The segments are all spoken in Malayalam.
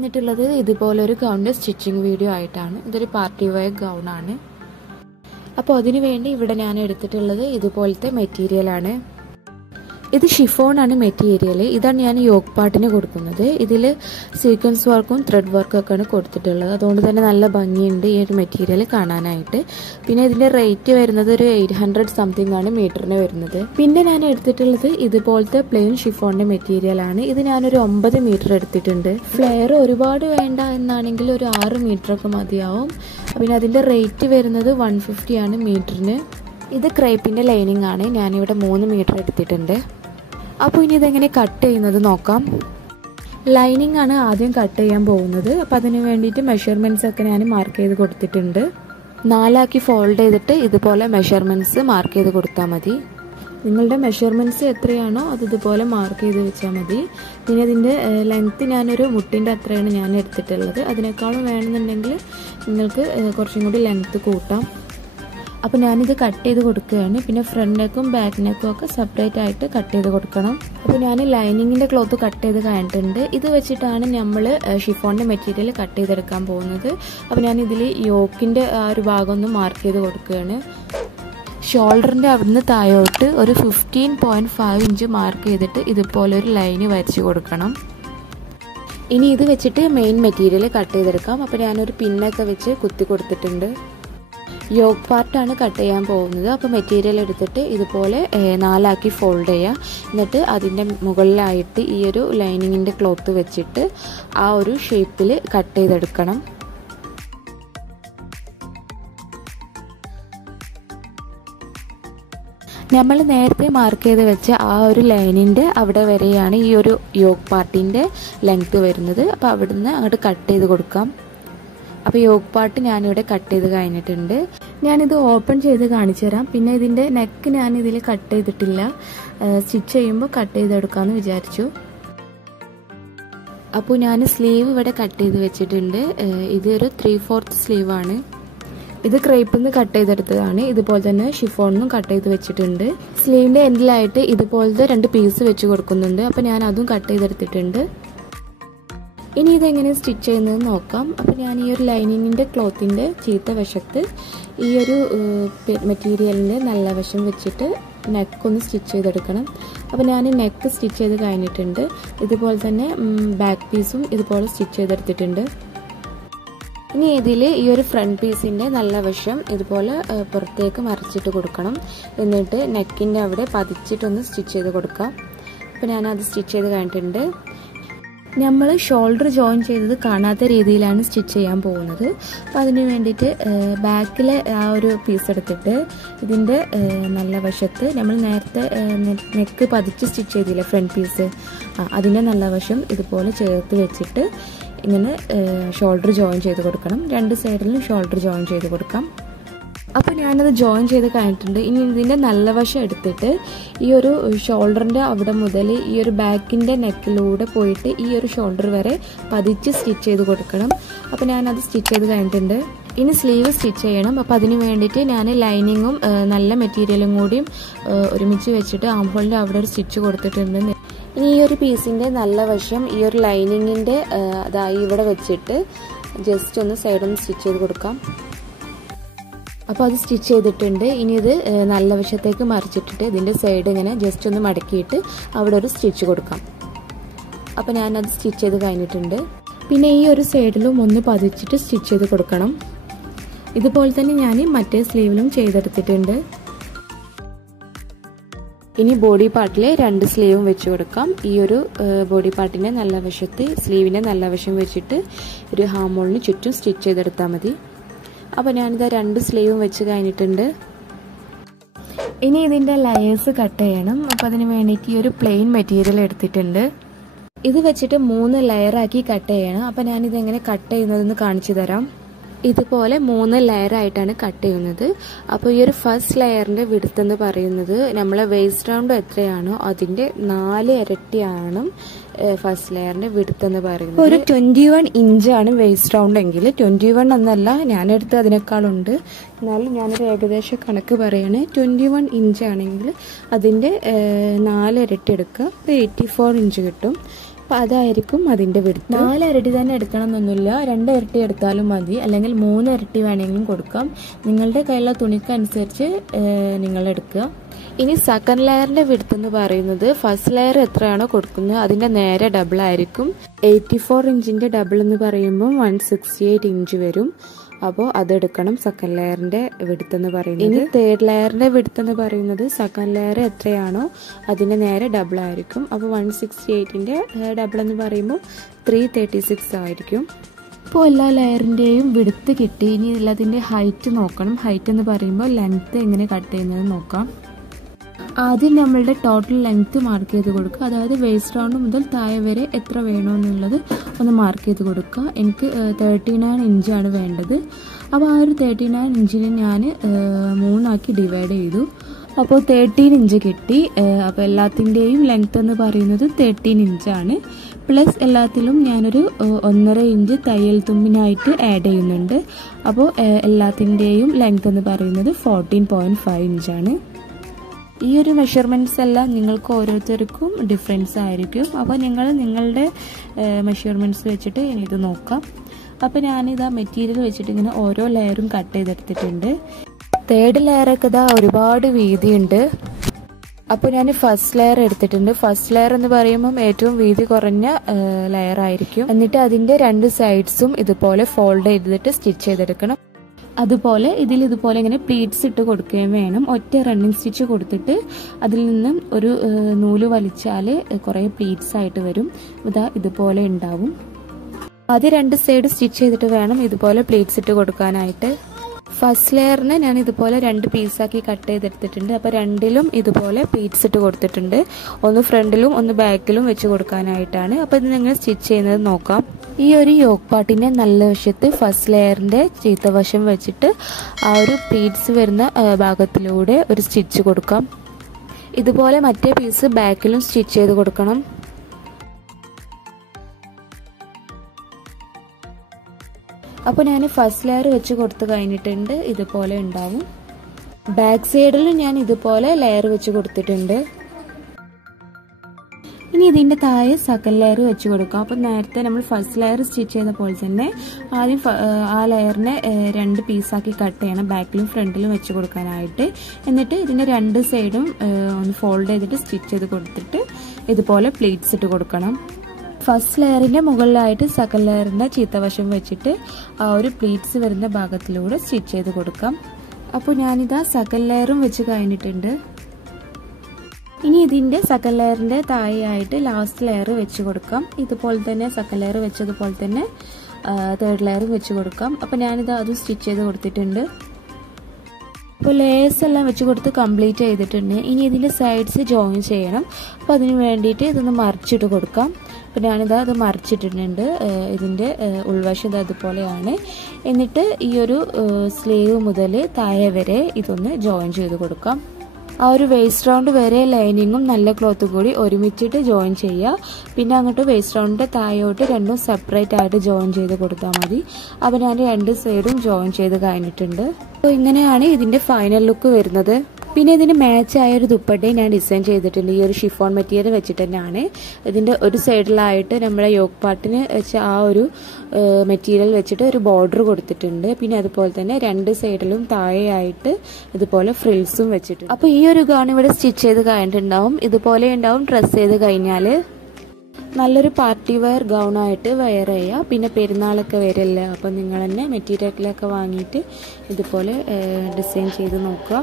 വന്നിട്ടുള്ളത് ഇതുപോലെ ഒരു ഗൗണിൻ്റെ സ്റ്റിച്ചിങ് വീഡിയോ ആയിട്ടാണ്. ഇതൊരു പാർട്ടി വെയർ ഗൗണാണ്. അപ്പോൾ അതിനു വേണ്ടി ഇവിടെ ഞാൻ എടുത്തിട്ടുള്ളത് ഇതുപോലത്തെ മെറ്റീരിയലാണ്. ഇത് ഷിഫോണാണ് മെറ്റീരിയൽ. ഇതാണ് ഞാൻ യോക്ക് പാർട്ടിന് കൊടുക്കുന്നത്. ഇതിൽ സീക്വൻസ് വർക്കും ത്രെഡ് വർക്കും ഒക്കെയാണ് കൊടുത്തിട്ടുള്ളത്. അതുകൊണ്ട് തന്നെ നല്ല ഭംഗിയുണ്ട് ഈ ഒരു മെറ്റീരിയൽ കാണാനായിട്ട്. പിന്നെ ഇതിൻ്റെ റേറ്റ് വരുന്നത് ഒരു 800 സംതിങ് ആണ് മീറ്ററിന് വരുന്നത്. പിന്നെ ഞാൻ എടുത്തിട്ടുള്ളത് ഇതുപോലത്തെ പ്ലെയിൻ ഷിഫോണിൻ്റെ മെറ്റീരിയലാണ്. ഇത് ഞാനൊരു 9 മീറ്റർ എടുത്തിട്ടുണ്ട്. ഫ്ലെയർ ഒരുപാട് വേണ്ട എന്നാണെങ്കിൽ ഒരു 6 മീറ്ററൊക്കെ മതിയാവും. പിന്നെ അതിൻ്റെ റേറ്റ് വരുന്നത് 150 ആണ് മീറ്ററിന്. ഇത് ക്രേപ്പിൻ്റെ ലൈനിങ് ആണ്. ഞാനിവിടെ 3 മീറ്റർ എടുത്തിട്ടുണ്ട്. അപ്പോൾ ഇനി ഇതെങ്ങനെ കട്ട് ചെയ്യുന്നത് നോക്കാം. ലൈനിങ് ആണ് ആദ്യം കട്ട് ചെയ്യാൻ പോകുന്നത്. അപ്പോൾ അതിന് വേണ്ടിയിട്ട് മെഷർമെൻറ്റ്സ് ഒക്കെ ഞാൻ മാർക്ക് ചെയ്ത് കൊടുത്തിട്ടുണ്ട്. 4 ഫോൾഡ് ചെയ്തിട്ട് ഇതുപോലെ മെഷർമെൻറ്റ്സ് മാർക്ക് ചെയ്ത് കൊടുത്താൽ മതി. നിങ്ങളുടെ മെഷർമെൻറ്റ്സ് എത്രയാണോ അത് ഇതുപോലെ മാർക്ക് ചെയ്ത് വെച്ചാൽ മതി. പിന്നെ ഇതിൻ്റെ ലെങ്ത്ത് ഞാനൊരു മുട്ടിൻ്റെ അത്രയാണ് ഞാൻ എടുത്തിട്ടുള്ളത്. അതിനേക്കാളും വേണമെന്നുണ്ടെങ്കിൽ നിങ്ങൾക്ക് കുറച്ചും കൂടി ലെങ്ത്ത് കൂട്ടാം. അപ്പോൾ ഞാനിത് കട്ട് ചെയ്ത് കൊടുക്കുകയാണ്. പിന്നെ ഫ്രണ്ട് നെക്കും ബാക്ക് നെക്കും ഒക്കെ സെപ്പറേറ്റ് ആയിട്ട് കട്ട് ചെയ്ത് കൊടുക്കണം. അപ്പോൾ ഞാൻ ലൈനിങ്ങിൻ്റെ ക്ലോത്ത് കട്ട് ചെയ്ത് കഴിഞ്ഞിട്ടുണ്ട്. ഇത് വെച്ചിട്ടാണ് നമ്മൾ ഷിഫോണിൻ്റെ മെറ്റീരിയൽ കട്ട് ചെയ്തെടുക്കാൻ പോകുന്നത്. അപ്പോൾ ഞാൻ ഇതിൽ യോക്കിൻ്റെ ആ ഒരു ഭാഗം ഒന്ന് മാർക്ക് ചെയ്ത് കൊടുക്കുകയാണ്. ഷോൾഡറിൻ്റെ അവിടുന്ന് താഴോട്ട് ഒരു 15.5 ഇഞ്ച് മാർക്ക് ചെയ്തിട്ട് ഇതുപോലെ ഒരു ലൈന് വരച്ച് കൊടുക്കണം. ഇനി ഇത് വെച്ചിട്ട് മെയിൻ മെറ്റീരിയൽ കട്ട് ചെയ്തെടുക്കാം. അപ്പോൾ ഞാനൊരു പിന്നൊക്കെ വെച്ച് കുത്തി കൊടുത്തിട്ടുണ്ട്. യോക്ക് പാർട്ടാണ് കട്ട് ചെയ്യാൻ പോകുന്നത്. അപ്പോൾ മെറ്റീരിയൽ എടുത്തിട്ട് ഇതുപോലെ 4 ഫോൾഡ് ചെയ്യുക. എന്നിട്ട് അതിൻ്റെ മുകളിലായിട്ട് ഈ ഒരു ലൈനിങ്ങിൻ്റെ ക്ലോത്ത് വെച്ചിട്ട് ആ ഒരു ഷേപ്പിൽ കട്ട് ചെയ്തെടുക്കണം. നമ്മൾ നേരത്തെ മാർക്ക് ചെയ്ത് വെച്ച ആ ഒരു ലൈനിൻ്റെ അവിടെ വരെയാണ് ഈ ഒരു യോക്ക് പാർട്ടിൻ്റെ ലെങ്ത്ത് വരുന്നത്. അപ്പോൾ അവിടുന്ന് അങ്ങോട്ട് കട്ട് ചെയ്ത് കൊടുക്കാം. അപ്പോൾ യോക്ക് പാർട്ട് ഞാനിവിടെ കട്ട് ചെയ്ത് കഴിഞ്ഞിട്ടുണ്ട്. ഞാനിത് ഓപ്പൺ ചെയ്ത് കാണിച്ചു തരാം. പിന്നെ ഇതിൻ്റെ നെക്ക് ഞാനിതിൽ കട്ട് ചെയ്തിട്ടില്ല. സ്റ്റിച്ച് ചെയ്യുമ്പോൾ കട്ട് ചെയ്തെടുക്കാമെന്ന് വിചാരിച്ചു. അപ്പോൾ ഞാൻ സ്ലീവ് ഇവിടെ കട്ട് ചെയ്ത് വെച്ചിട്ടുണ്ട്. ഇതൊരു 3/4 സ്ലീവാണ്. ഇത് ക്രേപ്പിൽ നിന്ന് കട്ട് ചെയ്തെടുത്തതാണ്. ഇതുപോലെ തന്നെ ഷിഫോണിന്നും കട്ട് ചെയ്ത് വെച്ചിട്ടുണ്ട്. സ്ലീവിൻ്റെ എൻഡിലായിട്ട് ഇതുപോലത്തെ 2 പീസ് വെച്ച് കൊടുക്കുന്നുണ്ട്. അപ്പോൾ ഞാൻ അതും കട്ട് ചെയ്തെടുത്തിട്ടുണ്ട്. ഇനി ഇതെങ്ങനെ സ്റ്റിച്ച് ചെയ്യുന്നത് നോക്കാം. അപ്പോൾ ഞാൻ ഈ ഒരു ലൈനിങ്ങിൻ്റെ ക്ലോത്തിൻ്റെ ചീത്ത വശത്ത് ഈ ഒരു മെറ്റീരിയലിൻ്റെ നല്ല വശം വെച്ചിട്ട് നെക്കൊന്ന് സ്റ്റിച്ച് ചെയ്തെടുക്കണം. അപ്പോൾ ഞാൻ നെക്ക് സ്റ്റിച്ച് ചെയ്ത് കഴിഞ്ഞിട്ടുണ്ട്. ഇതുപോലെ തന്നെ ബാക്ക് പീസും ഇതുപോലെ സ്റ്റിച്ച് ചെയ്തെടുത്തിട്ടുണ്ട്. ഇനി ഇതിൽ ഈ ഒരു ഫ്രണ്ട് പീസിൻ്റെ നല്ല വശം ഇതുപോലെ പുറത്തേക്ക് മറിച്ചിട്ട് കൊടുക്കണം. എന്നിട്ട് നെക്കിൻ്റെ അവിടെ പതിച്ചിട്ടൊന്ന് സ്റ്റിച്ച് ചെയ്ത് കൊടുക്കാം. അപ്പോൾ ഞാനത് സ്റ്റിച്ച് ചെയ്ത് കഴിഞ്ഞിട്ടുണ്ട്. നമ്മൾ ഷോൾഡർ ജോയിൻ ചെയ്തത് കാണാത്ത രീതിയിലാണ് സ്റ്റിച്ച് ചെയ്യാൻ പോകുന്നത്. അപ്പോൾ അതിന് വേണ്ടിയിട്ട് ബാക്കിലെ ആ ഒരു പീസ് എടുത്തിട്ട് ഇതിൻ്റെ നല്ല വശത്ത് നമ്മൾ നേരത്തെ നെക്ക് പതിച്ച് സ്റ്റിച്ച് ചെയ്തില്ലേ ഫ്രണ്ട് പീസ്, അതിൻ്റെ നല്ല വശം ഇതുപോലെ ചേർത്ത് വെച്ചിട്ട് ഇങ്ങനെ ഷോൾഡർ ജോയിൻ ചെയ്ത് കൊടുക്കണം. 2 സൈഡിലും ഷോൾഡർ ജോയിൻ ചെയ്ത് കൊടുക്കാം. അപ്പോൾ ഞാനത് ജോയിൻ ചെയ്ത് കഴിഞ്ഞിട്ടുണ്ട്. ഇനി ഇതിൻ്റെ നല്ല വശം എടുത്തിട്ട് ഈ ഒരു ഷോൾഡറിൻ്റെ അവിടെ മുതൽ ഈ ഒരു ബാക്കിൻ്റെ നെക്കിലൂടെ പോയിട്ട് ഈ ഒരു ഷോൾഡർ വരെ പതിച്ച് സ്റ്റിച്ച് ചെയ്ത് കൊടുക്കണം. അപ്പോൾ ഞാനത് സ്റ്റിച്ച് ചെയ്ത് കഴിഞ്ഞിട്ടുണ്ട്. ഇനി സ്ലീവ് സ്റ്റിച്ച് ചെയ്യണം. അപ്പോൾ അതിന് വേണ്ടിയിട്ട് ഞാൻ ലൈനിങ്ങും നല്ല മെറ്റീരിയലും കൂടിയും ഒരുമിച്ച് വെച്ചിട്ട് ആംഹോളിൻ്റെ അവിടെ ഒരു സ്റ്റിച്ച് കൊടുത്തിട്ടുണ്ട്. ഇനി ഈ ഒരു പീസിൻ്റെ നല്ല വശം ഈ ഒരു ലൈനിങ്ങിൻ്റെ ഇവിടെ വെച്ചിട്ട് ജസ്റ്റ് ഒന്ന് സൈഡൊന്ന് സ്റ്റിച്ച് ചെയ്ത് കൊടുക്കാം. അപ്പോൾ അത് സ്റ്റിച്ച് ചെയ്തിട്ടുണ്ട്. ഇനി ഇത് നല്ല വശത്തേക്ക് മറിച്ചിട്ടിട്ട് ഇതിൻ്റെ സൈഡ് ഇങ്ങനെ ജസ്റ്റ് ഒന്ന് മടക്കിയിട്ട് അവിടെ ഒരു സ്റ്റിച്ച് കൊടുക്കാം. അപ്പോൾ ഞാനത് സ്റ്റിച്ച് ചെയ്ത് കഴിഞ്ഞിട്ടുണ്ട്. പിന്നെ ഈ ഒരു സൈഡിലും ഒന്ന് പതിച്ചിട്ട് സ്റ്റിച്ച് ചെയ്ത് കൊടുക്കണം. ഇതുപോലെ തന്നെ ഞാൻ മറ്റേ സ്ലീവിലും ചെയ്തെടുത്തിട്ടുണ്ട്. ഇനി ബോഡി പാർട്ടിൽ 2 സ്ലീവും വെച്ച് കൊടുക്കാം. ഈ ഒരു ബോഡി പാർട്ടിൻ്റെ നല്ല വശത്ത് സ്ലീവിൻ്റെ നല്ല വശം വെച്ചിട്ട് ഒരു ഹാമോളിന് ചുറ്റും സ്റ്റിച്ച് ചെയ്തെടുത്താൽ മതി. അപ്പോൾ ഞാനിത് 2 സ്ലീവും വെച്ച് കഴിഞ്ഞിട്ടുണ്ട്. ഇനി ഇതിൻ്റെ ലെയേഴ്സ് കട്ട് ചെയ്യണം. അപ്പോൾ അതിന് വേണ്ടിയിട്ട് ഈ ഒരു പ്ലെയിൻ മെറ്റീരിയൽ എടുത്തിട്ടുണ്ട്. ഇത് വെച്ചിട്ട് 3 ലെയറാക്കി കട്ട് ചെയ്യണം. അപ്പോൾ ഞാനിതെങ്ങനെ കട്ട് ചെയ്യുന്നതെന്ന് കാണിച്ചു തരാം. ഇതുപോലെ 3 ലെയറായിട്ടാണ് കട്ട് ചെയ്യുന്നത്. അപ്പോൾ ഈ ഒരു ഫസ്റ്റ് ലെയറിൻ്റെ വിഡ്ത്ത് എന്ന് പറയുന്നത് നമ്മളെ വേസ്റ്റ് റൗണ്ട് എത്രയാണോ അതിൻ്റെ 4 ഇരട്ടിയാണ് ഫസ്റ്റ് ലെയറിൻ്റെ വിഡ്ത്ത് എന്ന് പറയുന്നത്. ഒരു 21 ഇഞ്ചാണ് വേസ്റ്റ് റൗണ്ട് എങ്കിൽ 21 എന്നല്ല ഞാനെടുത്ത് അതിനേക്കാളുണ്ട്. എന്നാലും ഞാനൊരു ഏകദേശം കണക്ക് പറയുകയാണ്. 21 ഇഞ്ചാണെങ്കിൽ അതിൻ്റെ 4 ഇരട്ടി എടുക്കുക. അപ്പോൾ 84 ഇഞ്ച് കിട്ടും. അപ്പോൾ അതായിരിക്കും അതിൻ്റെ വിഡ്ത്ത്. 4 ഇരട്ടി തന്നെ എടുക്കണം എന്നൊന്നുമില്ല, 2 ഇരട്ടി എടുത്താലും മതി, അല്ലെങ്കിൽ 3 ഇരട്ടി വേണമെങ്കിലും കൊടുക്കാം. നിങ്ങളുടെ കയ്യിലുള്ള തുണിക്കനുസരിച്ച് നിങ്ങൾ എടുക്കുക. ഇനി സെക്കൻഡ് ലെയറിൻ്റെ വിഡ്ത്ത് എന്ന് പറയുന്നത് ഫസ്റ്റ് ലെയർ എത്രയാണോ കൊടുക്കുന്നത് അതിൻ്റെ നേരെ ഡബിൾ ആയിരിക്കും. 84 ഇഞ്ചിൻ്റെ ഡബിൾ എന്ന് പറയുമ്പോൾ 168 ഇഞ്ച് വരും. അപ്പോൾ അതെടുക്കണം സെക്കൻഡ് ലെയറിൻ്റെ വിഡ്ത്ത് എന്ന് പറയുന്നത്. ഇനി തേർഡ് ലെയറിൻ്റെ വിഡ്ത്ത് എന്ന് പറയുന്നത് സെക്കൻഡ് ലെയർ എത്രയാണോ അതിൻ്റെ നേരെ ഡബിൾ ആയിരിക്കും. അപ്പോൾ 168ൻ്റെ ഡബിൾ എന്ന് പറയുമ്പോൾ 336 ആയിരിക്കും. ഇപ്പോൾ എല്ലാ ലെയറിൻ്റെയും വിഡ്ത്ത് കിട്ടി. ഇനി എല്ലാത്തിൻ്റെ ഹൈറ്റ് നോക്കണം. ഹൈറ്റ് എന്ന് പറയുമ്പോൾ ലെങ്ത്ത് എങ്ങനെ കട്ട് ചെയ്യുന്നത് നോക്കാം. ആദ്യം നമ്മളുടെ ടോട്ടൽ ലെങ്ത്ത് മാർക്ക് ചെയ്ത് കൊടുക്കുക. അതായത് വേസ്റ്റ് റൗണ്ട് മുതൽ താഴെ വരെ എത്ര വേണമെന്നുള്ളത് ഒന്ന് മാർക്ക് ചെയ്ത് കൊടുക്കുക. എനിക്ക് 39 ഇഞ്ചാണ് വേണ്ടത്. അപ്പോൾ ആ ഒരു 39 ഇഞ്ചിനെ ഞാൻ 3 ഡിവൈഡ് ചെയ്തു. അപ്പോൾ 13 ഇഞ്ച് കിട്ടി. അപ്പോൾ എല്ലാത്തിൻ്റെയും ലെങ്ത്ത് എന്ന് പറയുന്നത് 13 ഇഞ്ചാണ്. പ്ലസ് എല്ലാത്തിലും ഞാനൊരു 1.5 ഇഞ്ച് തയ്യൽ തുമ്പിനായിട്ട് ആഡ് ചെയ്യുന്നുണ്ട്. അപ്പോൾ എല്ലാത്തിൻ്റെയും ലെങ്ത്ത് എന്ന് പറയുന്നത് 14.5 ഇഞ്ചാണ്. ഈ ഒരു മെഷർമെൻറ്റ്സ് എല്ലാം നിങ്ങൾക്ക് ഓരോരുത്തർക്കും ഡിഫറൻസ് ആയിരിക്കും. അപ്പോൾ നിങ്ങൾ നിങ്ങളുടെ മെഷർമെൻറ്റ്സ് വെച്ചിട്ട് ഇത് നോക്കാം. അപ്പോൾ ഞാനിതാ മെറ്റീരിയൽ വെച്ചിട്ട് ഇങ്ങനെ ഓരോ ലെയറും കട്ട് ചെയ്തെടുത്തിട്ടുണ്ട്. തേർഡ് ലെയറൊക്കെ ഇതാ ഒരുപാട് വീതിയുണ്ട്. അപ്പോൾ ഞാൻ ഫസ്റ്റ് ലെയർ എടുത്തിട്ടുണ്ട്. ഫസ്റ്റ് ലെയർ എന്ന് പറയുമ്പം ഏറ്റവും വീതി കുറഞ്ഞ ലെയർ ആയിരിക്കും. എന്നിട്ട് അതിൻ്റെ 2 സൈഡ്സും ഇതുപോലെ ഫോൾഡ് ചെയ്തിട്ട് സ്റ്റിച്ച് ചെയ്തെടുക്കണം. അതുപോലെ ഇതുപോലെ ഇങ്ങനെ പ്ലീറ്റ്സ് ഇട്ട് കൊടുക്കുകയും വേണം. ഒറ്റ റണ്ണിങ് സ്റ്റിച്ച് കൊടുത്തിട്ട് അതിൽ നിന്നും ഒരു നൂല് വലിച്ചാൽ കുറേ പ്ലീറ്റ്സ് ആയിട്ട് വരും. ഇതുപോലെ ഉണ്ടാവും. ആദ്യം 2 സൈഡ് സ്റ്റിച്ച് ചെയ്തിട്ട് വേണം ഇതുപോലെ പ്ലീറ്റ്സ് ഇട്ട് കൊടുക്കാനായിട്ട്. ഫസ്റ്റ് ലെയറിന് ഞാൻ ഇതുപോലെ 2 പീസാക്കി കട്ട് ചെയ്തെടുത്തിട്ടുണ്ട്. അപ്പോൾ 2ലും ഇതുപോലെ പ്ലീറ്റ്സ് ഇട്ട് കൊടുത്തിട്ടുണ്ട്. ഒന്ന് ഫ്രണ്ടിലും ഒന്ന് ബാക്കിലും വെച്ച് കൊടുക്കാനായിട്ടാണ്. അപ്പോൾ ഇത് നിങ്ങൾ സ്റ്റിച്ച് ചെയ്യുന്നത് നോക്കാം. ഈ ഒരു യോക്ക് പാർട്ടിൻ്റെ നല്ല വശത്ത് ഫസ്റ്റ് ലെയറിൻ്റെ ചീത്ത വശം വെച്ചിട്ട് ആ ഒരു പ്ലീറ്റ്സ് വരുന്ന ഭാഗത്തിലൂടെ ഒരു സ്റ്റിച്ച് കൊടുക്കാം. ഇതുപോലെ മറ്റേ പീസ് ബാക്കിലും സ്റ്റിച്ച് ചെയ്ത് കൊടുക്കണം. അപ്പോൾ ഞാൻ ഫസ്റ്റ് ലെയർ വെച്ച് കൊടുത്ത് കഴിഞ്ഞിട്ടുണ്ട്. ഇതുപോലെ ഉണ്ടാവും. ബാക്ക് സൈഡിലും ഞാൻ ഇതുപോലെ ലെയർ വെച്ച് കൊടുത്തിട്ടുണ്ട്. ഇനി ഇതിൻ്റെ താഴെ സെക്കൻഡ് ലെയർ വെച്ച് കൊടുക്കാം. അപ്പോൾ നേരത്തെ നമ്മൾ ഫസ്റ്റ് ലെയർ സ്റ്റിച്ച് ചെയ്ത പോലെ തന്നെ ആദ്യം ആ ലെയറിനെ 2 പീസാക്കി കട്ട് ചെയ്യണം, ബാക്കിലും ഫ്രണ്ടിലും വെച്ച് കൊടുക്കാനായിട്ട്. എന്നിട്ട് ഇതിൻ്റെ 2 സൈഡും ഒന്ന് ഫോൾഡ് ചെയ്തിട്ട് സ്റ്റിച്ച് ചെയ്ത് കൊടുത്തിട്ട് ഇതുപോലെ പ്ലീറ്റ്സ് ഇട്ട് കൊടുക്കണം. ഫസ്റ്റ് ലെയറിൻ്റെ മുകളിലായിട്ട് സെക്കൻഡ് ലെയറിൻ്റെ ചീത്തവശം വെച്ചിട്ട് ആ ഒരു പ്ലീറ്റ്സ് വരുന്ന ഭാഗത്തിലൂടെ സ്റ്റിച്ച് ചെയ്ത് കൊടുക്കാം. അപ്പോൾ ഞാനിതാ സെക്കൻഡ് ലെയറും വെച്ച് കഴിഞ്ഞിട്ടുണ്ട്. ഇനി ഇതിൻ്റെ സെക്കൻഡ് ലെയറിൻ്റെ താഴെയായിട്ട് ലാസ്റ്റ് ലെയർ വെച്ച് കൊടുക്കാം. ഇതുപോലെ തന്നെ സെക്കൻഡ് ലെയർ വെച്ചതുപോലെ തന്നെ തേർഡ് ലെയർ വെച്ച് കൊടുക്കാം. അപ്പോൾ ഞാനിത് അത് സ്റ്റിച്ച് ചെയ്ത് കൊടുത്തിട്ടുണ്ട്. അപ്പോൾ ലേയേഴ്സ് എല്ലാം വെച്ച് കൊടുത്ത് കംപ്ലീറ്റ് ചെയ്തിട്ടുണ്ട്. ഇനി ഇതിൻ്റെ സൈഡ്സ് ജോയിൻ ചെയ്യണം. അപ്പോൾ അതിന് വേണ്ടിയിട്ട് ഇതൊന്ന് മറിച്ചിട്ട് കൊടുക്കാം. അപ്പോൾ ഞാനിത് അത് മറിച്ചിട്ടിട്ടുണ്ട്. ഇതിൻ്റെ ഉൾവശം അതുപോലെയാണ്. എന്നിട്ട് ഈ ഒരു സ്ലീവ് മുതൽ താഴെ വരെ ഇതൊന്ന് ജോയിൻ ചെയ്ത് കൊടുക്കാം. ആ ഒരു വേസ്റ്റ് റൗണ്ട് വരെ ലൈനിങ്ങും നല്ല ക്ലോത്തും കൂടി ഒരുമിച്ചിട്ട് ജോയിൻ ചെയ്യുക. പിന്നെ അങ്ങോട്ട് വേസ്റ്റ് റൗണ്ടിൻ്റെ താഴോട്ട് 2ഉം സെപ്പറേറ്റ് ആയിട്ട് ജോയിൻ ചെയ്ത് കൊടുത്താൽ മതി. അപ്പോൾ ഞാൻ 2 സൈഡും ജോയിൻ ചെയ്ത് കഴിഞ്ഞിട്ടുണ്ട്. അപ്പോൾ ഇങ്ങനെയാണ് ഇതിൻ്റെ ഫൈനൽ ലുക്ക് വരുന്നത്. പിന്നെ ഇതിന് മാച്ചായ ഒരു ദുപ്പട്ടയും ഞാൻ ഡിസൈൻ ചെയ്തിട്ടുണ്ട്. ഈ ഒരു ഷിഫോൺ മെറ്റീരിയൽ വെച്ചിട്ട് തന്നെയാണ്. ഇതിൻ്റെ ഒരു സൈഡിലായിട്ട് നമ്മുടെ യോക്ക് പാർട്ടിന് വെച്ച ആ ഒരു മെറ്റീരിയൽ വെച്ചിട്ട് ഒരു ബോർഡർ കൊടുത്തിട്ടുണ്ട്. പിന്നെ അതുപോലെ തന്നെ 2 സൈഡിലും താഴെയായിട്ട് ഇതുപോലെ ഫ്രിൽസും വെച്ചിട്ടുണ്ട്. അപ്പോൾ ഈ ഒരു ഗൗൺ ഇവിടെ സ്റ്റിച്ച് ചെയ്ത് കഴിഞ്ഞിട്ടുണ്ടാവും. ഇതുപോലെ ഉണ്ടാവും ഡ്രസ്സ് ചെയ്ത് കഴിഞ്ഞാൽ. നല്ലൊരു പാർട്ടി വെയർ ഗൗണായിട്ട് വെയർ ചെയ്യുക. പിന്നെ പെരുന്നാളൊക്കെ വരില്ല. അപ്പോൾ നിങ്ങൾ തന്നെ മെറ്റീരിയലൊക്കെ വാങ്ങിയിട്ട് ഇതുപോലെ ഡിസൈൻ ചെയ്ത് നോക്കുക.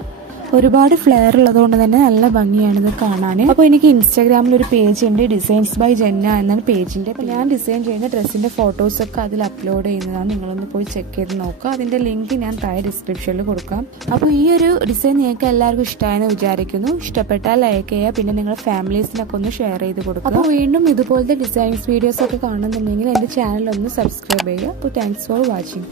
ഒരുപാട് ഫ്ലെയർ ഉള്ളതുകൊണ്ട് തന്നെ നല്ല ഭംഗിയാണ് ഇത് കാണാൻ. അപ്പോൾ എനിക്ക് ഇൻസ്റ്റാഗ്രാമിൽ ഒരു പേജ് ഉണ്ട്, ഡിസൈൻസ് ബൈ ജന്ന എന്നാണ് പേജിൻ്റെ. അപ്പോൾ ഞാൻ ഡിസൈൻ ചെയ്യുന്ന ഡ്രസ്സിൻ്റെ ഫോട്ടോസൊക്കെ അതിൽ അപ്ലോഡ് ചെയ്യുന്നതാണ്. നിങ്ങളൊന്ന് പോയി ചെക്ക് ചെയ്ത് നോക്കുക. അതിൻ്റെ ലിങ്ക് ഞാൻ താഴെ ഡിസ്ക്രിപ്ഷനിൽ കൊടുക്കാം. അപ്പോൾ ഈ ഒരു ഡിസൈൻ നിങ്ങൾക്ക് എല്ലാവർക്കും ഇഷ്ടമായെന്ന് വിചാരിക്കുന്നു. ഇഷ്ടപ്പെട്ടാൽ ലൈക്ക് ചെയ്യുക. പിന്നെ നിങ്ങളുടെ ഫാമിലീസിനൊക്കെ ഒന്ന് ഷെയർ ചെയ്ത് കൊടുക്കുക. അപ്പോൾ വീണ്ടും ഇതുപോലത്തെ ഡിസൈൻസ് വീഡിയോസൊക്കെ കാണുന്നുണ്ടെങ്കിൽ എൻ്റെ ചാനൽ ഒന്ന് സബ്സ്ക്രൈബ് ചെയ്യുക. അപ്പോൾ താങ്ക്സ് ഫോർ വാച്ചിങ്.